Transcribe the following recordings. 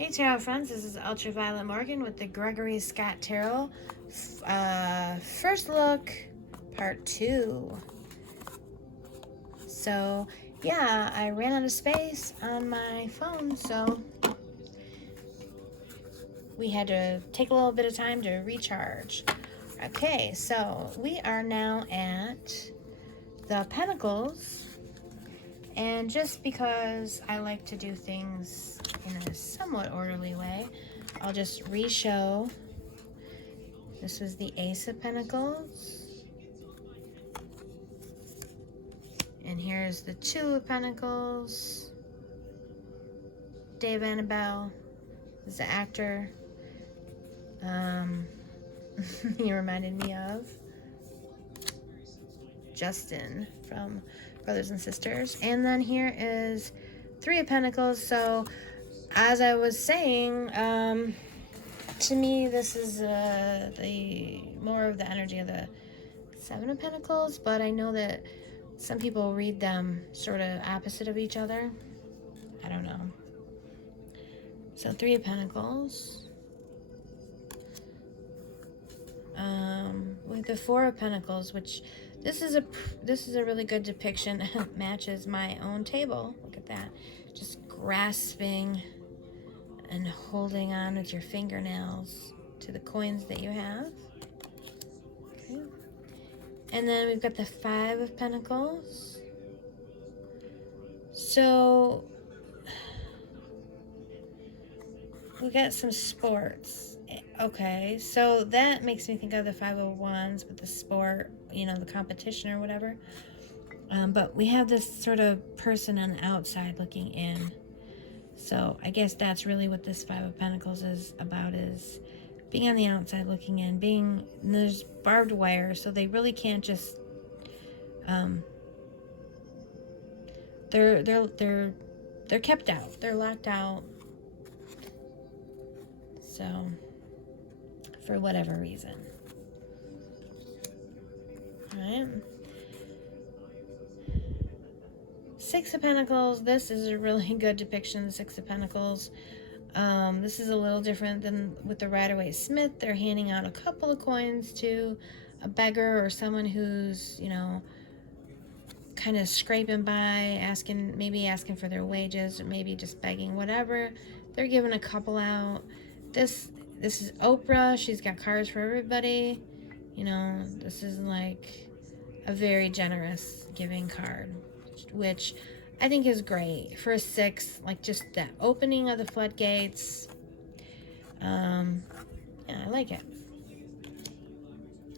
Hey Tarot friends, this is Ultraviolet Morgan with the Gregory Scott Tarot. First look, part 2. So, yeah, I ran out of space on my phone, so we had to take a little bit of time to recharge. Okay, so we are now at the Pentacles. And just because I like to do things in a somewhat orderly way, I'll just re-show. This was the Ace of Pentacles. And here's the Two of Pentacles. Dave Annabelle is the actor. He reminded me of Justin from Brothers and Sisters. And then here is Three of Pentacles. So as I was saying, to me this is the more of the energy of the Seven of Pentacles, but I know that some people read them sort of opposite of each other. I don't know. So Three of Pentacles. With the Four of Pentacles, which this is a really good depiction. Matches my own table. Look at that. Just grasping and holding on with your fingernails to the coins that you have. Okay. And then we've got the Five of Pentacles. So we got some sports. Okay, so that makes me think of the Five of Wands with the sport, you know, the competition or whatever. But we have this sort of person on the outside looking in. So I guess that's really what this Five of Pentacles is about, is being on the outside looking in. There's barbed wire, so they really can't just they're kept out. They're locked out. So for whatever reason. All right. Six of Pentacles. This is a really good depiction of the Six of Pentacles. This is a little different than with the Rider-Waite-Smith. They're handing out a couple of coins to a beggar or someone who's, you know, kind of scraping by, maybe asking for their wages, or maybe just begging, whatever. They're giving a couple out. This is Oprah. She's got cards for everybody. You know, this is like a very generous giving card, which I think is great for a 6. Like just that opening of the floodgates. Yeah, I like it.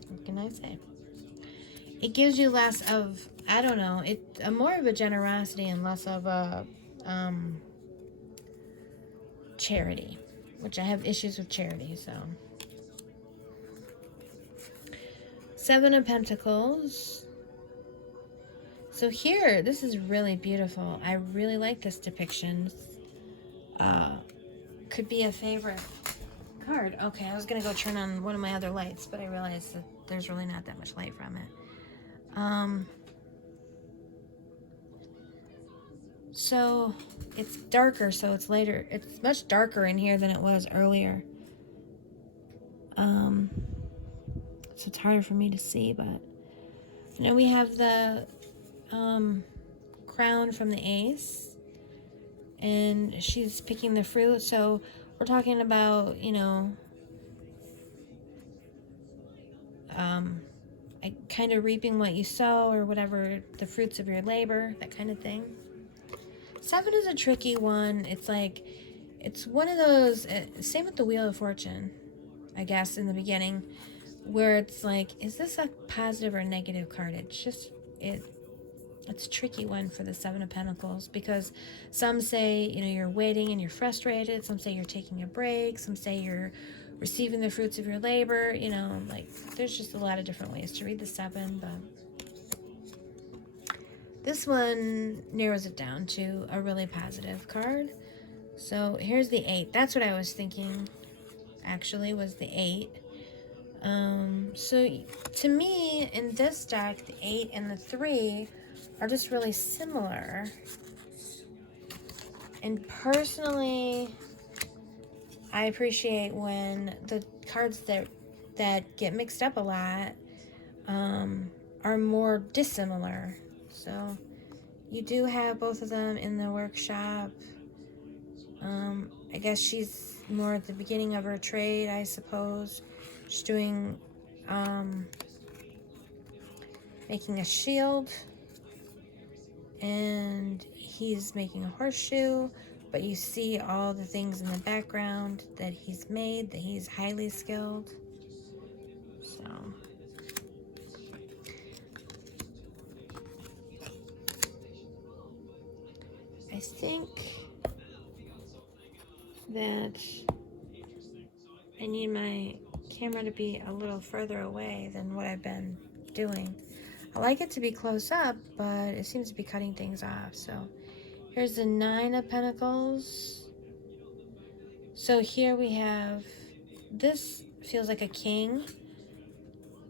What can I say? It gives you less of, I don't know, more of a generosity and less of a charity, which I have issues with charity, so. Seven of Pentacles. So here, this is really beautiful. I really like this depiction. Could be a favorite card. Okay, I was going to go turn on one of my other lights, but I realized that there's really not that much light from it. So it's darker, so it's later. It's much darker in here than it was earlier. So it's harder for me to see, but you know, we have the crown from the Ace, and she's picking the fruit. So we're talking about, you know, kind of reaping what you sow, or whatever, the fruits of your labor, that kind of thing. 7 is a tricky one. It's like, it's one of those, same with the Wheel of Fortune, I guess, in the beginning, where it's like, is this a positive or negative card? It's just, it's a tricky one for the Seven of Pentacles, because some say, you know, you're waiting and you're frustrated. Some say you're taking a break. Some say you're receiving the fruits of your labor. You know, like, there's just a lot of different ways to read the 7, but this one narrows it down to a really positive card. So here's the 8. That's what I was thinking, actually, was the 8. So to me, in this deck, the 8 and the 3 are just really similar. And personally, I appreciate when the cards that get mixed up a lot are more dissimilar. So you do have both of them in the workshop. I guess she's more at the beginning of her trade, I suppose. She's doing, making a shield, and he's making a horseshoe, but you see all the things in the background that he's made, that he's highly skilled. So I think that I need my camera to be a little further away than what I've been doing. I like it to be close up, but it seems to be cutting things off. So here's the 9 of Pentacles. So here we have, this feels like a king,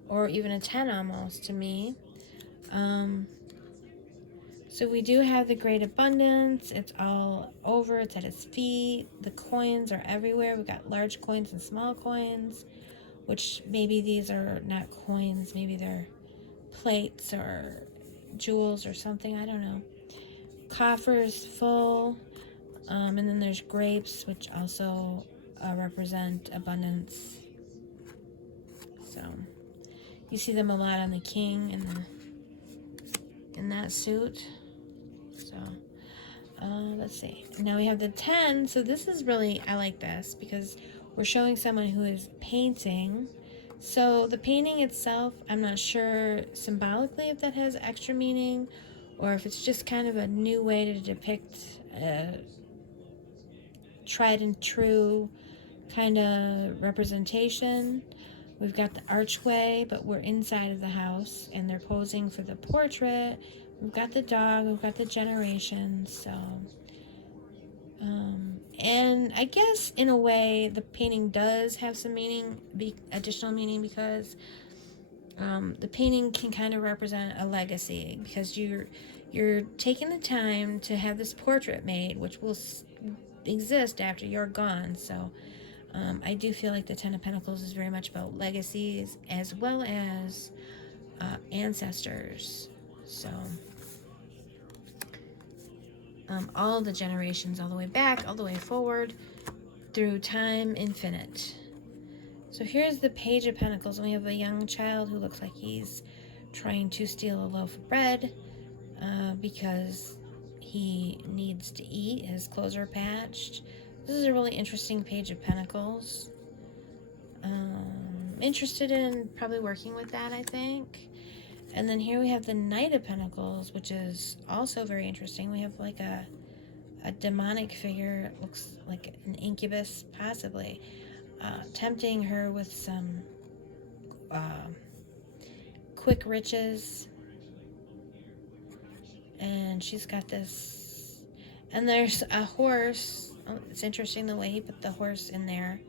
or even a 10 almost to me. So we do have the great abundance. It's all over. It's at his feet. The coins are everywhere. We've got large coins and small coins, which maybe these are not coins. Maybe they're plates or jewels or something. I don't know. Coffers full. And then there's grapes, which also represent abundance. So you see them a lot on the king in that suit. So let's see. Now we have the 10. So this is really, I like this because we're showing someone who is painting. So the painting itself, I'm not sure symbolically if that has extra meaning or if it's just kind of a new way to depict tried and true kind of representation. We've got the archway, but we're inside of the house and they're posing for the portrait. We've got the dog, we've got the generations. So and I guess in a way the painting does have some meaning, additional meaning, because the painting can kind of represent a legacy, because you're taking the time to have this portrait made, which will exist after you're gone. So I do feel like the 10 of Pentacles is very much about legacies as well as ancestors. So all the generations, all the way back, all the way forward, through time infinite. So here's the Page of Pentacles, and we have a young child who looks like he's trying to steal a loaf of bread because he needs to eat. His clothes are patched. This is a really interesting Page of Pentacles. Interested in probably working with that, I think. And then here we have the Knight of Pentacles, which is also very interesting. We have like a demonic figure. It looks like an incubus, possibly, tempting her with some quick riches. And she's got this, and there's a horse. Oh, it's interesting the way he put the horse in there.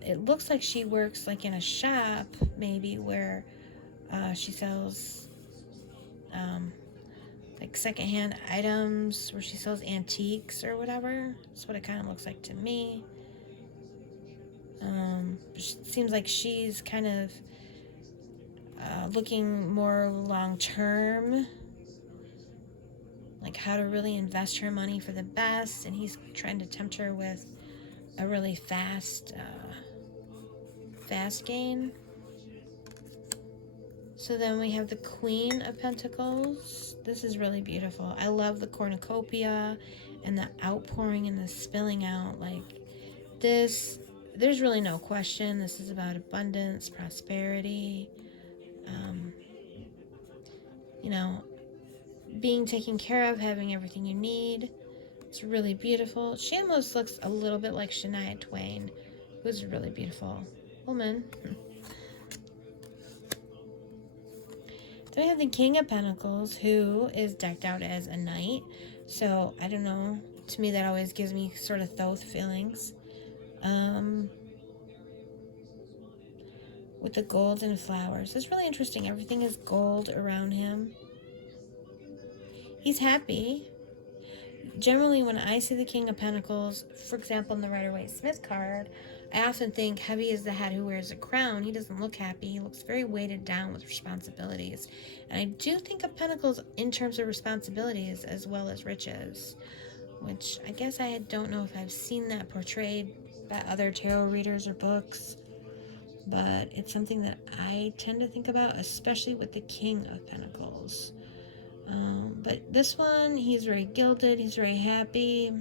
It looks like she works like in a shop, maybe, where she sells like secondhand items, where she sells antiques or whatever. That's what it kind of looks like to me. Seems like she's kind of looking more long term, like how to really invest her money for the best, and he's trying to tempt her with a really fast gain. So then we have the Queen of Pentacles. This is really beautiful. I love the cornucopia and the outpouring and the spilling out. Like this, there's really no question. This is about abundance, prosperity, being taken care of, having everything you need. It's really beautiful. She almost looks a little bit like Shania Twain, who's a really beautiful woman. Then we have the King of Pentacles, who is decked out as a knight. So, I don't know. To me, that always gives me sort of Thoth feelings. With the golden flowers. It's really interesting. Everything is gold around him. He's happy. generally when I see the King of Pentacles, for example, in the Rider-Waite-Smith card, I often think heavy is the head who wears a crown. He doesn't look happy. He looks very weighted down with responsibilities. And I do think of Pentacles in terms of responsibilities as well as riches, which I guess I don't know if I've seen that portrayed by other tarot readers or books, but it's something that I tend to think about, especially with the King of Pentacles. But this one, he's very gilded, he's very happy.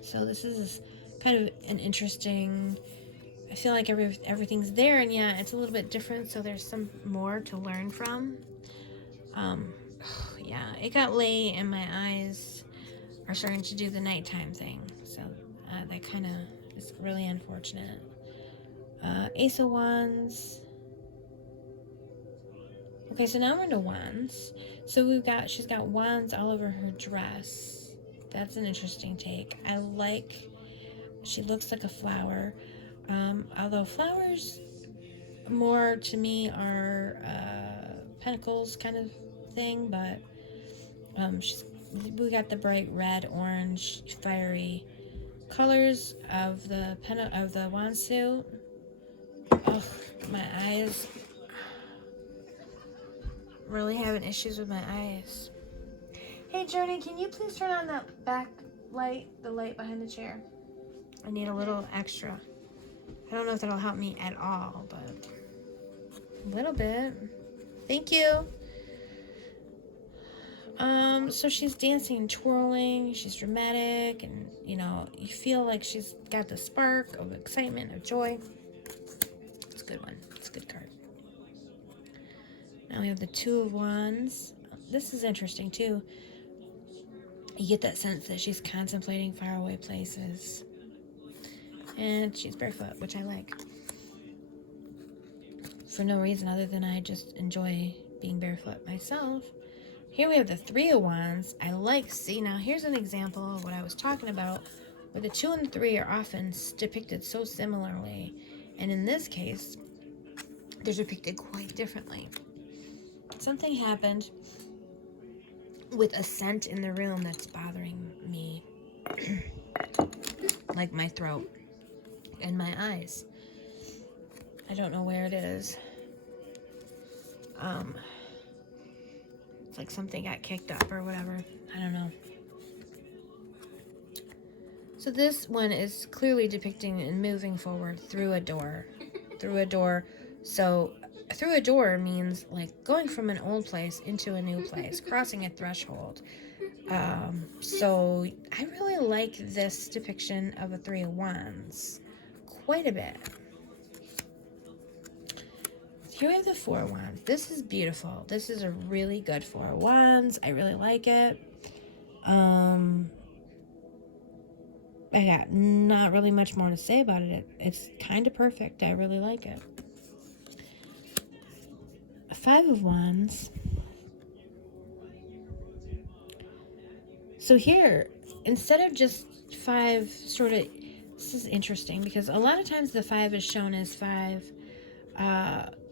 So this is kind of an interesting, I feel like everything's there, and yeah, it's a little bit different, so there's some more to learn from. Yeah, it got late and my eyes are starting to do the nighttime thing, so that kind of is really unfortunate. Ace of Wands. Okay, so now we're into wands. So she's got wands all over her dress. That's an interesting take. She looks like a flower. Although flowers more to me are pentacles kind of thing, but we got the bright red, orange, fiery colors of the wand suit. Oh, my eyes. Really having issues with my eyes. Hey Jody, can you please turn on that back light, the light behind the chair? I need a little extra. I don't know if that'll help me at all, but a little bit. Thank you. So she's dancing and twirling. She's dramatic, and you feel like she's got the spark of excitement, of joy. It's a good one. It's a good card. Now we have the Two of Wands. This is interesting too. You get that sense that she's contemplating faraway places. And she's barefoot, which I like. For no reason other than I just enjoy being barefoot myself. Here we have the Three of Wands. Now here's an example of what I was talking about, where the 2 and the 3 are often depicted so similarly. And in this case, they're depicted quite differently. Something happened with a scent in the room that's bothering me. Like my throat and my eyes. I don't know where it is. It's like something got kicked up or whatever. I don't know. So this one is clearly depicting and moving forward through a door. Through a door. So through a door means like going from an old place into a new place, crossing a threshold. So I really like this depiction of a Three of Wands quite a bit. Here we have the Four of Wands. This is beautiful. This is a really good Four of Wands. I really like it. I got not really much more to say about it. It's kind of perfect. I really like it. Five of Wands. So here, instead of just 5 this is interesting because a lot of times the 5 is shown as 5,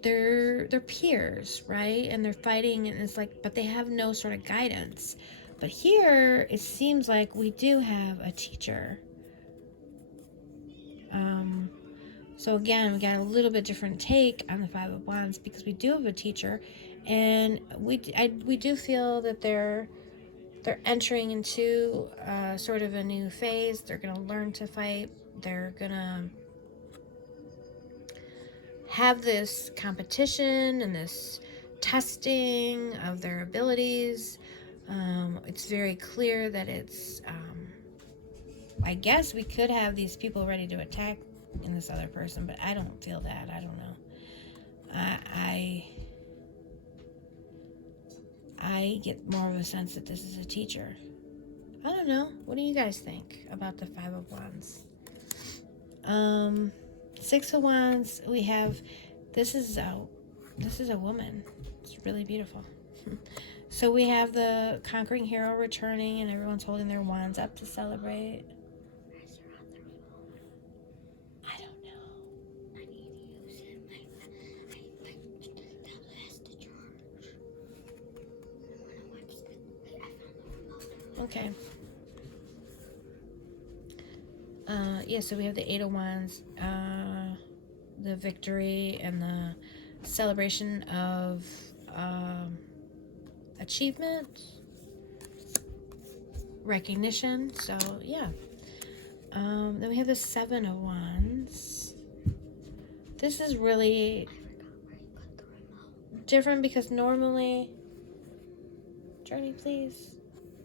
they're peers, right? And they're fighting, and it's like, but they have no sort of guidance. But here, it seems like we do have a teacher. So again, we got a little bit different take on the Five of Wands because we do have a teacher, and we do feel that they're entering into sort of a new phase. They're going to learn to fight. They're going to have this competition and this testing of their abilities. It's very clear that it's, I guess we could have these people ready to attack in this other person, but I don't feel that. I don't know. I get more of a sense that this is a teacher. I don't know. What do you guys think about the Five of Wands? Six of Wands. We have. This is a woman. It's really beautiful. So we have the conquering hero returning, and everyone's holding their wands up to celebrate. I don't know. I need to use it. That has to charge. Okay. Yeah, so we have the Eight of Wands, the victory and the celebration of achievement, recognition. So, yeah. Then we have the Seven of Wands. This is really different because normally, Journey, please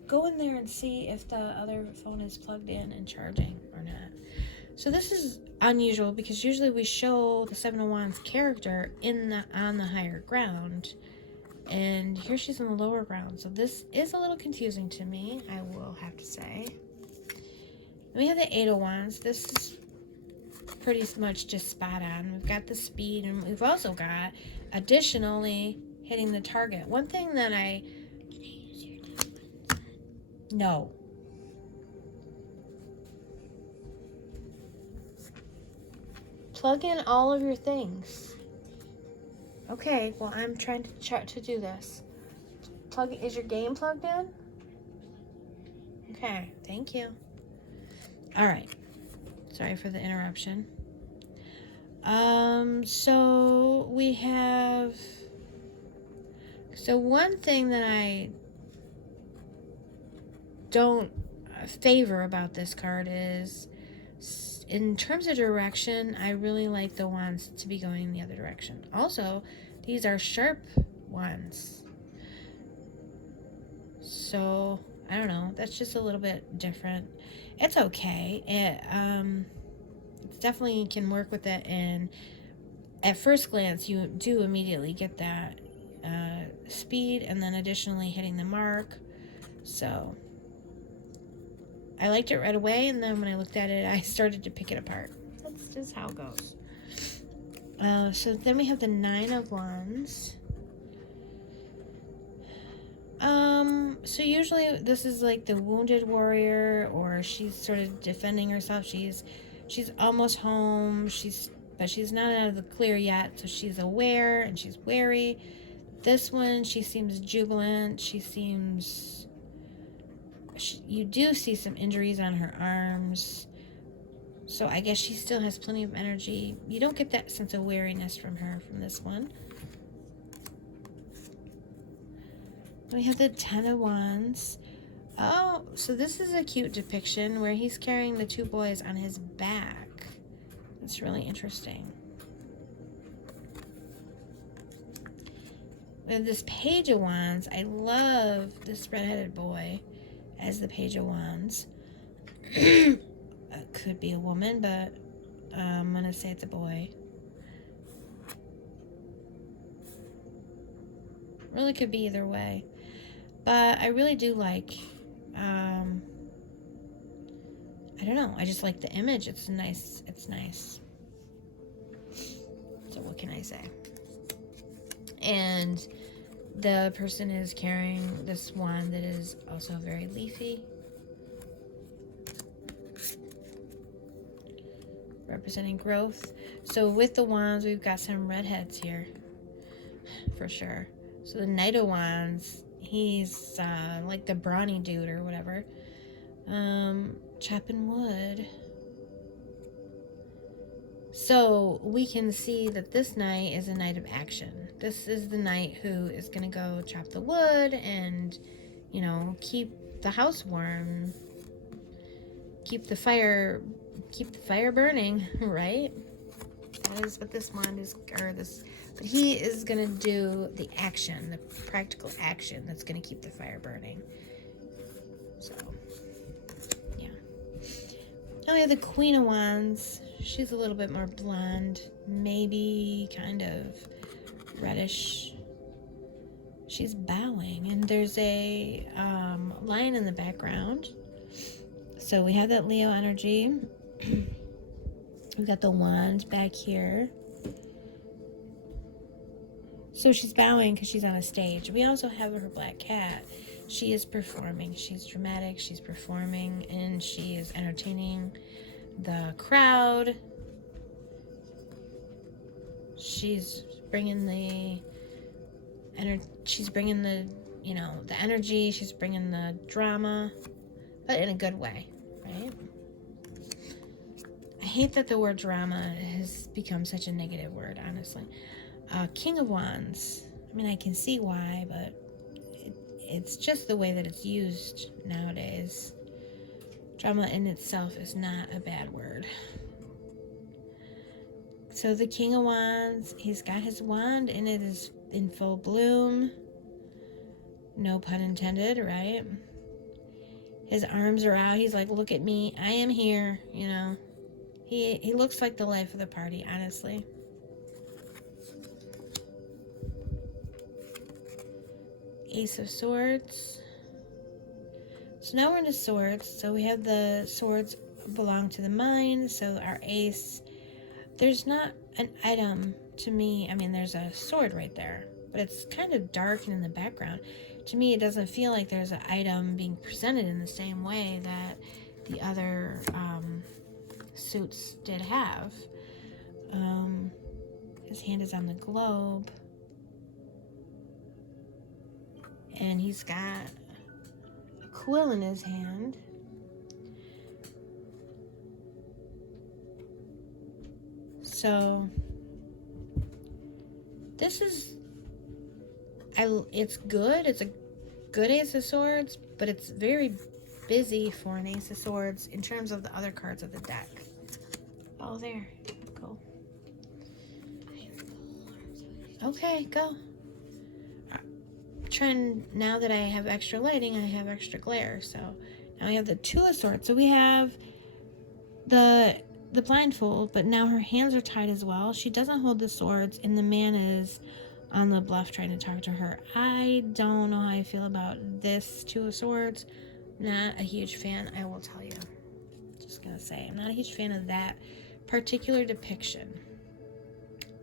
go in there and see if the other phone is plugged in and charging or not. So this is unusual because usually we show the Seven of Wands character on the higher ground, and here she's in the lower ground. So this is a little confusing to me, I will have to say. Then we have the Eight of Wands. This is pretty much just spot on. We've got the speed, and we've also got additionally hitting the target. One thing that no. Plug in all of your things. Okay, well, I'm trying to do this. Is your game plugged in? Okay, thank you. All right. Sorry for the interruption. So we have... So one thing that I don't favor about this card is, in terms of direction, I really like the wands to be going the other direction. Also, these are sharp wands. So, I don't know. That's just a little bit different. It's okay. It definitely can work with it, and at first glance, you do immediately get that speed, and then additionally hitting the mark. So, I liked it right away, and then when I looked at it, I started to pick it apart. That's just how it goes. So then we have the Nine of Wands. So usually this is like the wounded warrior, or she's sort of defending herself. She's almost home. But she's not out of the clear yet, so she's aware and she's wary. This one, she seems jubilant. You do see some injuries on her arms, so I guess she still has plenty of energy. You don't get that sense of wariness from her from this one. We have the Ten of Wands. Oh, so this is a cute depiction where he's carrying the two boys on his back. That's really interesting. We have this Page of Wands. I love this redheaded boy as the Page of Wands. It could be a woman, but I'm going to say it's a boy. Really could be either way. But I really do like, I don't know, I just like the image. It's nice. So what can I say? And the person is carrying this wand that is also very leafy, representing growth. So with the wands, we've got some redheads here, for sure. So the Knight of Wands, he's like the brawny dude or whatever, chopping wood. So we can see that this knight is a knight of action. This is the knight who is going to go chop the wood and, keep the house warm, keep the fire burning, right? That is what this wand is, but he is going to do the action, the practical action that's going to keep the fire burning. So, yeah. Now we have the Queen of Wands. She's a little bit more blonde, maybe kind of reddish. She's bowing, and there's a lion in the background. So we have that Leo energy. We've got the wand back here. So she's bowing because she's on a stage. We also have her black cat. She is performing. She's dramatic. She's performing, and she is entertaining the crowd. She's bringing the energy. She's bringing the energy. She's bringing the drama, but in a good way, right? hate that the word drama has become such a negative word, honestly. King of Wands. I mean, I can see why, but it's just the way that it's used nowadays. Drama in itself is not a bad word. So the King of Wands, he's got his wand and it is in full bloom. No pun intended, right? His arms are out. He's like, look at me. I am here, you know. He looks like the life of the party, honestly. Ace of Swords. So now we're into swords. So we have the swords belong to the mind. So our ace. There's not an item to me. I mean, there's a sword right there, but it's kind of dark and in the background. To me, it doesn't feel like there's an item being presented in the same way that the other suits did have. His hand is on the globe. And he's got a quill in his hand. So this is, it's good. It's a good Ace of Swords, but it's very busy for an Ace of Swords in terms of the other cards of the deck. Oh, there. Go. Okay, go. Trying, now that I have extra lighting, I have extra glare. So now we have the Two of Swords. So we have the blindfold, but now her hands are tied as well. She doesn't hold the swords, and the man is on the bluff trying to talk to her. I don't know how I feel about this Two of Swords. Not a huge fan, I will tell you. Just gonna say, I'm not a huge fan of that particular depiction.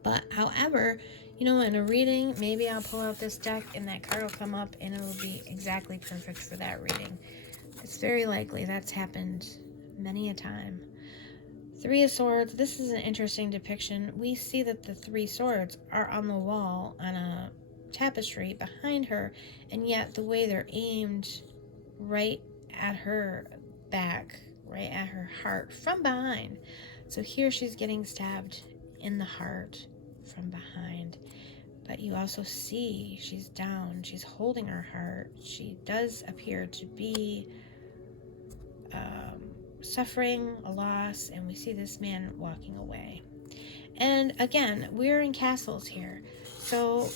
But however, you know, in a reading, maybe I'll pull out this deck and that card will come up and it'll be exactly perfect for that reading. It's very likely. That's happened many a time. Three of Swords. This is an interesting depiction. We see that the three swords are on the wall on a tapestry behind her, and yet the way they're aimed right at her back, right at her heart from behind. So here she's getting stabbed in the heart from behind. But you also see she's down. She's holding her heart. She does appear to be suffering a loss, and we see this man walking away. And again, we're in castles here. So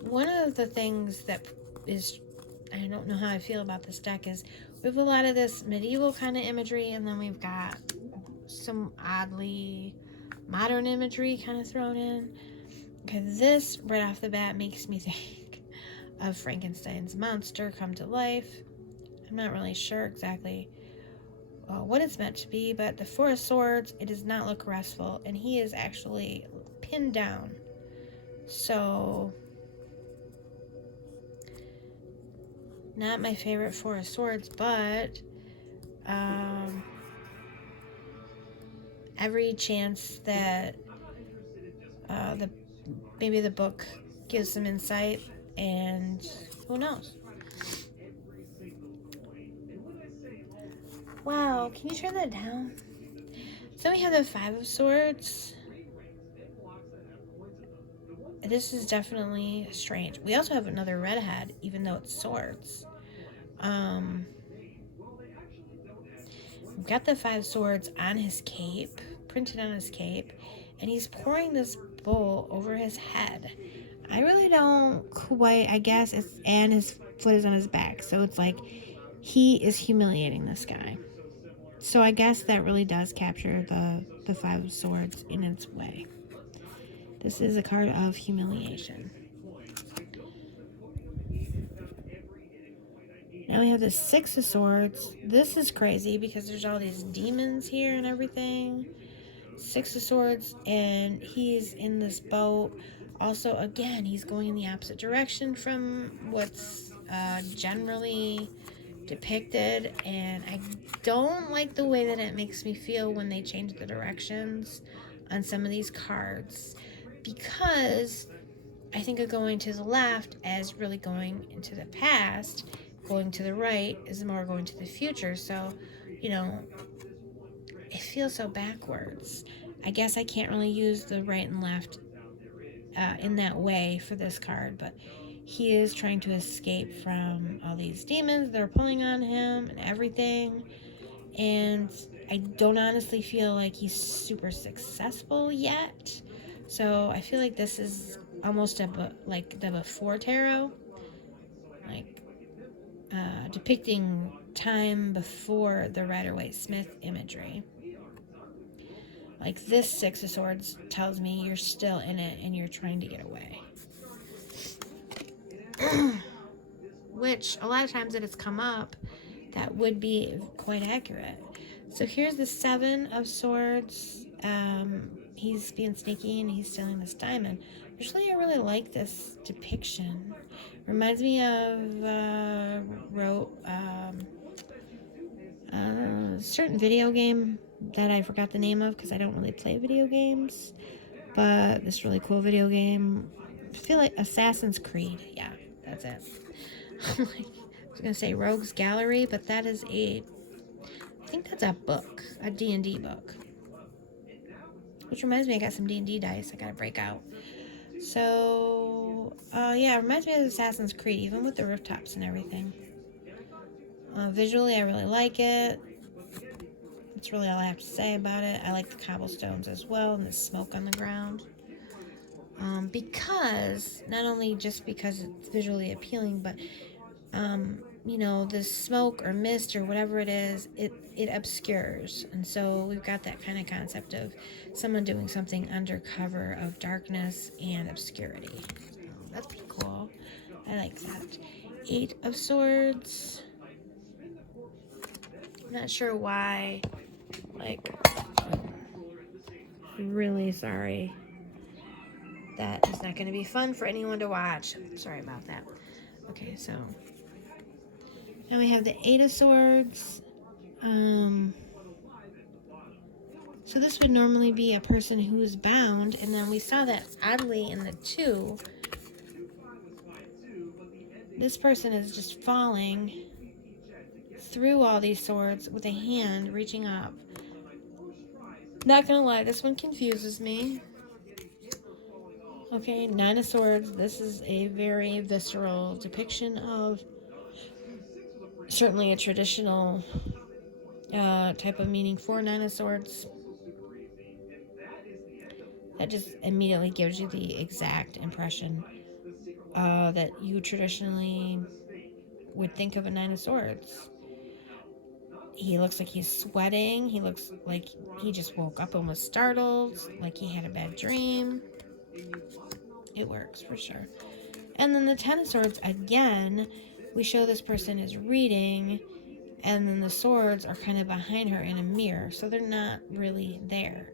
one of the things that is, I don't know how I feel about this deck, is we have a lot of this medieval kind of imagery, and then we've got some oddly modern imagery kind of thrown in. Okay, this right off the bat makes me think of Frankenstein's monster come to life. I'm not really sure exactly what it's meant to be, but the Four of Swords, it does not look restful, and he is actually pinned down. So, not my favorite Four of Swords, but every chance that maybe the book gives some insight, and who knows. Wow, can you turn that down? So we have the Five of Swords. This is definitely strange. We also have another redhead, even though it's swords. We've got the Five Swords on his cape, printed on his cape, and he's pouring this bowl over his head. I really don't quite, I guess it's, and his foot is on his back, so it's like he is humiliating this guy. So I guess that really does capture the Five of Swords in its way. This is a card of humiliation. Now we have the Six of Swords. This is crazy because there's all these demons here and everything. Six of Swords, and he's in this boat. Also, again, he's going in the opposite direction from what's generally depicted, and I don't like the way that it makes me feel when they change the directions on some of these cards, because I think of going to the left as really going into the past, going to the right is more going to the future. So, you know, it feels so backwards. I guess I can't really use the right and left in that way for this card, but he is trying to escape from all these demons that are pulling on him and everything. And I don't honestly feel like he's super successful yet. So I feel like this is almost like the before tarot, like depicting time before the Rider-Waite-Smith imagery. Like this Six of Swords tells me you're still in it and you're trying to get away. Which a lot of times that it's come up, that would be quite accurate. So here's the Seven of Swords. He's being sneaky and he's stealing this diamond. Actually, I really like this depiction. Reminds me of a certain video game that I forgot the name of because I don't really play video games. But this really cool video game. I feel like Assassin's Creed. Yeah, that's it. I was going to say Rogue's Gallery, but that is I think that's a book, a D&D book. Which reminds me, I got some D&D dice I got to break out. So, yeah, it reminds me of Assassin's Creed, even with the rooftops and everything. Visually, I really like it. That's really all I have to say about it. I like the cobblestones as well and the smoke on the ground. Because, not only just because it's visually appealing, but the smoke or mist or whatever it is, it obscures. And so we've got that kind of concept of someone doing something under cover of darkness and obscurity. So that's pretty cool. I like that. Eight of Swords. I'm not sure why. Really sorry. That is not going to be fun for anyone to watch. Sorry about that. Okay, so now we have the Eight of Swords. So this would normally be a person who's bound, and then we saw that oddly in the two. This person is just falling through all these swords with a hand reaching up. Not gonna lie, this one confuses me. Okay, Nine of Swords. This is a very visceral depiction of certainly a traditional type of meaning for Nine of Swords. That just immediately gives you the exact impression that you traditionally would think of a Nine of Swords. He looks like he's sweating. He looks like he just woke up and was startled, like he had a bad dream. It works for sure. And then the Ten of Swords, again, we show this person is reading, and then the swords are kind of behind her in a mirror, so they're not really there.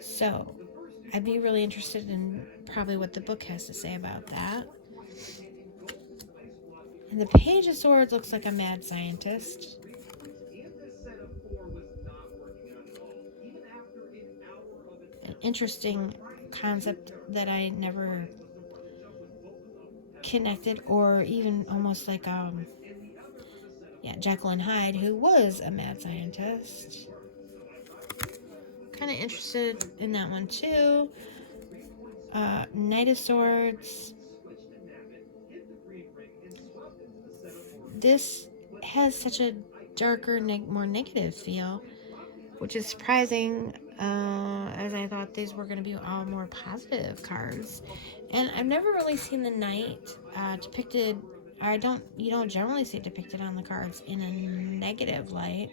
So I'd be really interested in probably what the book has to say about that. And the Page of Swords looks like a mad scientist. An interesting concept that I never connected, or even almost like Jekyll and Hyde, who was a mad scientist. Kind of interested in that one too. Knight of Swords. This has such a darker, more negative feel, which is surprising, as I thought these were going to be all more positive cards. And I've never really seen the Knight depicted. You don't generally see it depicted on the cards in a negative light.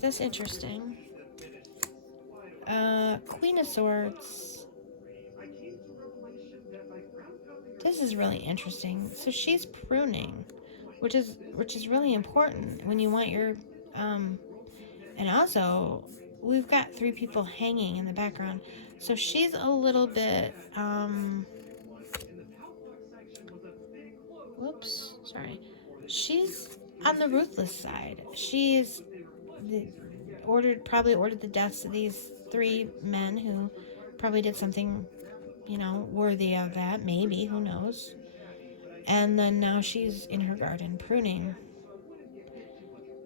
That's interesting. Queen of Swords. This is really interesting. So she's pruning, which is really important when you want your and also we've got three people hanging in the background. So she's a little bit whoops, sorry. She's on the ruthless side. She's probably ordered the deaths of these three men who probably did something, worthy of that. Maybe, who knows? And then now she's in her garden pruning.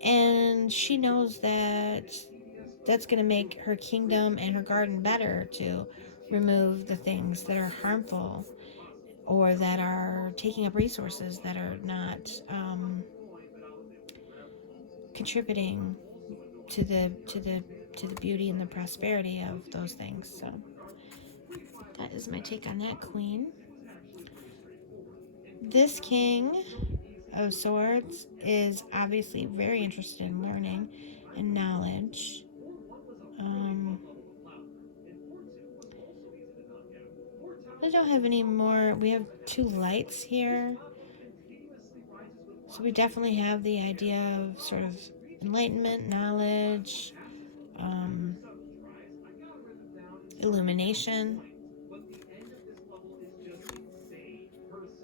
And she knows that that's going to make her kingdom and her garden better, to remove the things that are harmful or that are taking up resources that are not contributing to the beauty and the prosperity of those things. So that is my take on that queen. This king of swords is obviously very interested in learning and knowledge. I don't have any more. We have 2 lights here. So we definitely have the idea of sort of enlightenment, knowledge, illumination.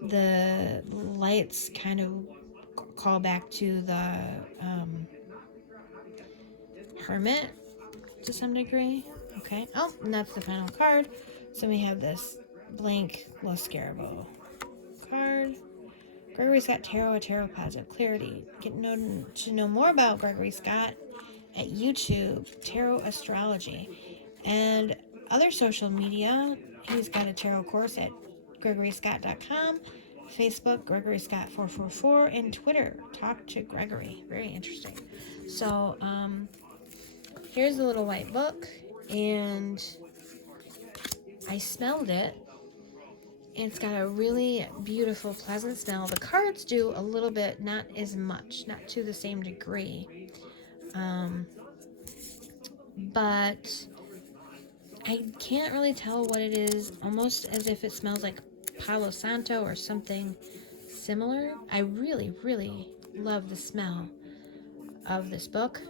The lights kind of call back to the hermit to some degree. Okay. Oh, and that's the final card. So we have this blank Los Scarabo card. Gregory Scott Tarot, a Tarot Positive Clarity. Get to know more about Gregory Scott at YouTube, Tarot Astrology, and other social media. He's got a tarot course at gregoryscott.com, Facebook, Gregory Scott 444, and Twitter, Talk to Gregory. Very interesting. So, here's a little white book, and I smelled it. It's got a really beautiful, pleasant smell. The cards do a little bit, not as much, not to the same degree. But I can't really tell what it is, almost as if it smells like Palo Santo or something similar. I really, really love the smell of this book.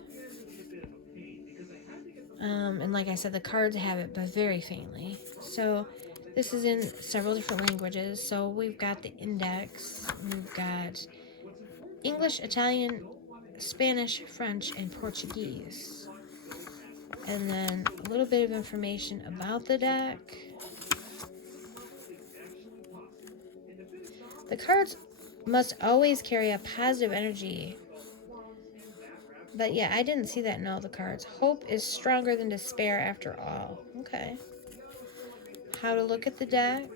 And like I said, the cards have it, but very faintly. So this is in several different languages. So we've got the index, we've got English, Italian, Spanish, French, and Portuguese. And then a little bit of information about the deck. The cards must always carry a positive energy. But yeah, I didn't see that in all the cards. Hope is stronger than despair after all. Okay. How to look at the deck,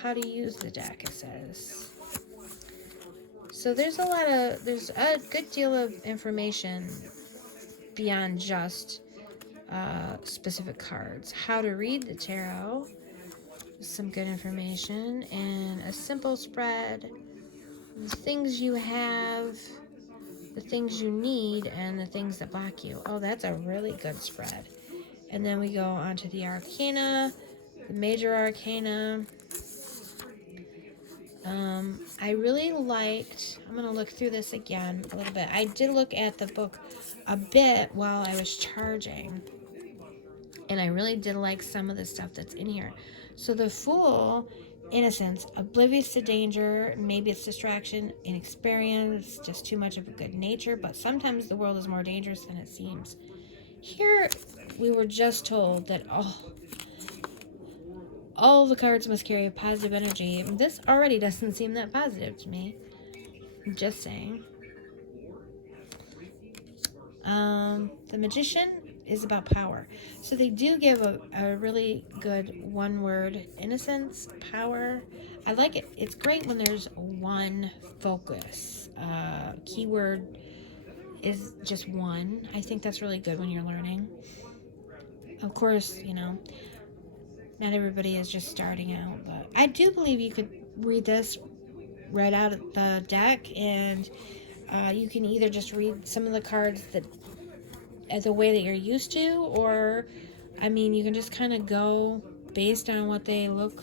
how to use the deck, it says. So there's a good deal of information beyond just specific cards. How to read the tarot, some good information, and a simple spread. The things you have, the things you need, and the things that block you. Oh, that's a really good spread. And then we go on to the arcana, the major arcana. I really liked, I'm going to look through this again a little bit. I did look at the book a bit while I was charging, and I really did like some of the stuff that's in here. So the Fool, innocence, oblivious to danger, maybe it's distraction, inexperience, just too much of a good nature, but sometimes the world is more dangerous than it seems. Here, we were just told that all the cards must carry a positive energy. This already doesn't seem that positive to me. I'm just saying. The Magician is about power. So they do give a really good one-word: innocence, power. I like it. It's great when there's one focus. Keyword is just one. I think that's really good when you're learning. Of course, not everybody is just starting out, but I do believe you could read this right out of the deck, and you can either just read some of the cards that the way that you're used to, or you can just kind of go based on what they look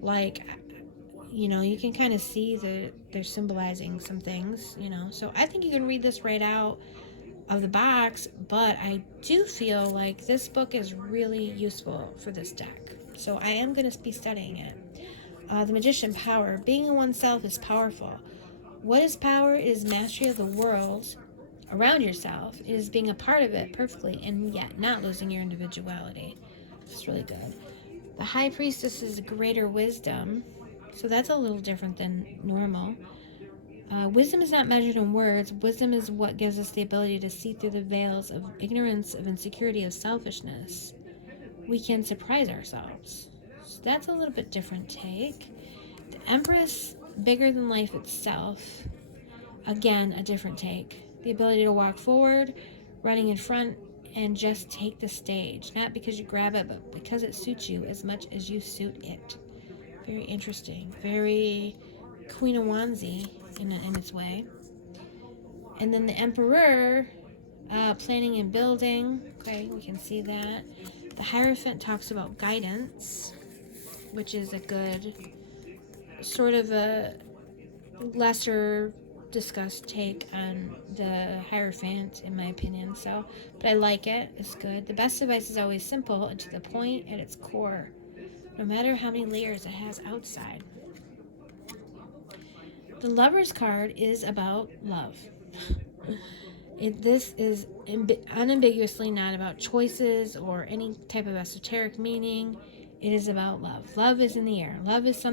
like. You can kind of see that they're symbolizing some things, so I think you can read this right out of the box, but I do feel like this book is really useful for this deck, so I am going to be studying it. The Magician, power. Being oneself is powerful. What is power? It is mastery of the world around yourself. It is being a part of it perfectly and yet not losing your individuality. It's really good. The High Priestess is greater wisdom. So that's a little different than normal. Wisdom is not measured in words. Wisdom is what gives us the ability to see through the veils of ignorance, of insecurity, of selfishness. We can surprise ourselves. So that's a little bit different take. The Empress, bigger than life itself. Again, a different take. The ability to walk forward, running in front, and just take the stage. Not because you grab it, but because it suits you as much as you suit it. Very interesting. Very Queen of Wandsy in its way. And then the Emperor, planning and building. Okay, we can see that. The Hierophant talks about guidance, which is a good sort of a lesser discussed take on the Hierophant, in my opinion. So, but I like it. It's good. The best advice is always simple and to the point at its core, no matter how many layers it has outside. The Lover's card is about love. This is unambiguously not about choices or any type of esoteric meaning. It is about love. Love is in the air. Love is something